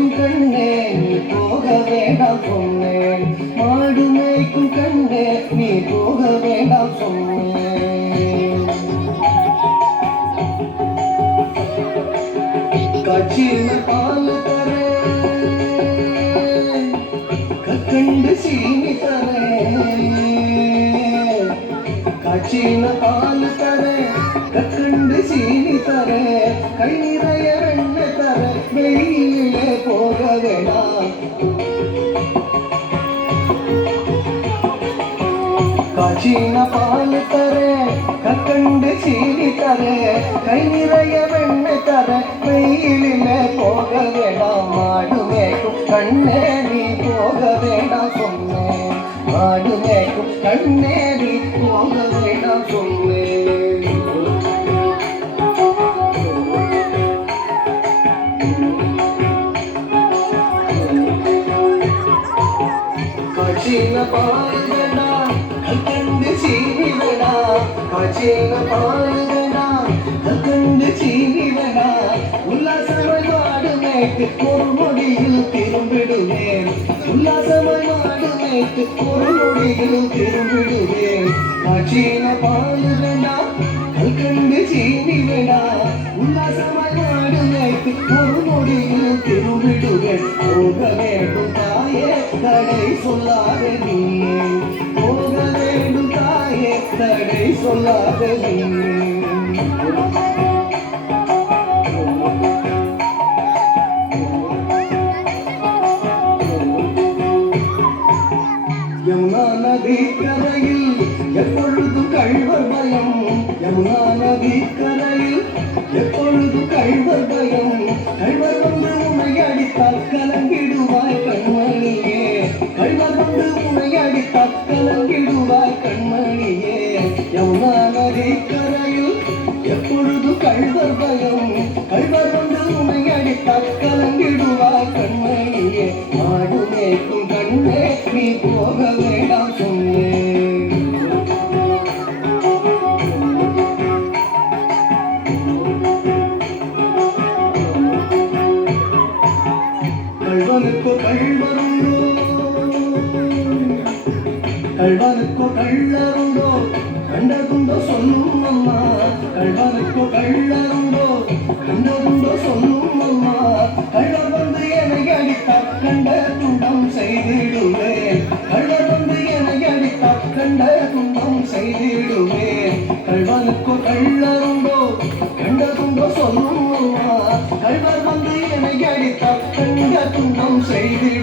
மேய்க்கும் கண்ணே நீ போக வேண்டாம் சொன்னே மாடு மேய்க்கும் கண்ணே நீ போக வேண்டாம் சொன்னே கட்சியில் பால் தர கண்டு சீனி தர கட்சியில் பால் தர கண்டு சீனி தர கை போக வேணாம் காய்ச்சின பால் தரேன் கற்கண்டு சீனி தரேன் கை நிறைய காய்ச்சின பால் வேண்டாம் கற்கண்டு சீனி வேண்டாம் காய்ச்சின பால் உல்லாசமாய் மாடு ஒரு நொடியில் திரும்பிடுவேன். உல்லாசமாய் ஒரு நொடியில் திரும்பிடுவேன். உல்லாசமாய் ஒரு நொடியில் போக வேண்டும் தாயே தடை சொல்லாத நீயே. போக வேண்டும் தாயே தடை சொல்லாத நீயே. யமுனா நதி கரையில் எப்பொழுது கழிவர் பயம் யமுனா நதி கரை யமுனா எப்பொழுது கழ்வர் பயம் கழ்வர் வந்து உன்னை அடித்தால் கலங்கிடுவாய் கண்மணியே. மாடு மேய்க்கும் கண்ணே நீ போக வேண்டாம் சொன்னேன் கள்வனுக்கோ கள்வருண்டோ கள்வனுக்கோ கள்ளருண்டோ கள்வனுக்கோ கள்ளருண்டோ கண்டதுண்டோ சொல்லும் அம்மா கள்ளர் வந்து என்னை அடித்தார் கண்ட துண்டம் செய்திடுவேன் கள்ளர் வந்து என்னை அடித்தார் கண்ட துண்டம் செய்திடுவேன் கள்வனுக்கோ கள்ளருண்டோ கண்டதுண்டோ சொல்லும் அம்மா கள்வர் வந்து என்னை அடித்தார் கண்ட துண்டம் செய்திடுவேன்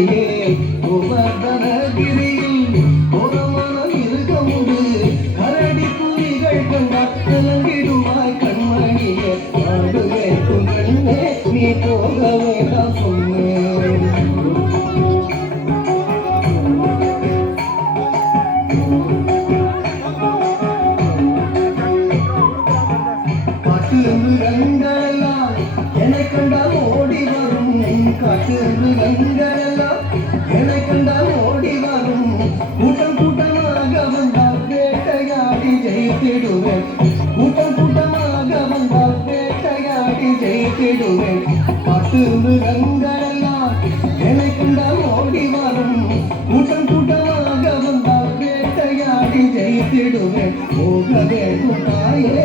கண்மணியே கோவர்தனகிரியில் கோடமான மிருகமுண்டு கரடி புலிகள் கண்டால் கலங்கிடுவாய் கண்மணியே வைக்கும் கண்ணே நீ போக வேண்டாம் என்னை கண்டால் ஓடி வரும் காட்டு மிருகங்கள் காட்டு மிருகங்களெல்லாம் ஓடி வரும். கூட்டம் கூட்டமாக வந்தால் வேட்டையாடி ஜெயித்திடுவேன். போக வேண்டும் தாயே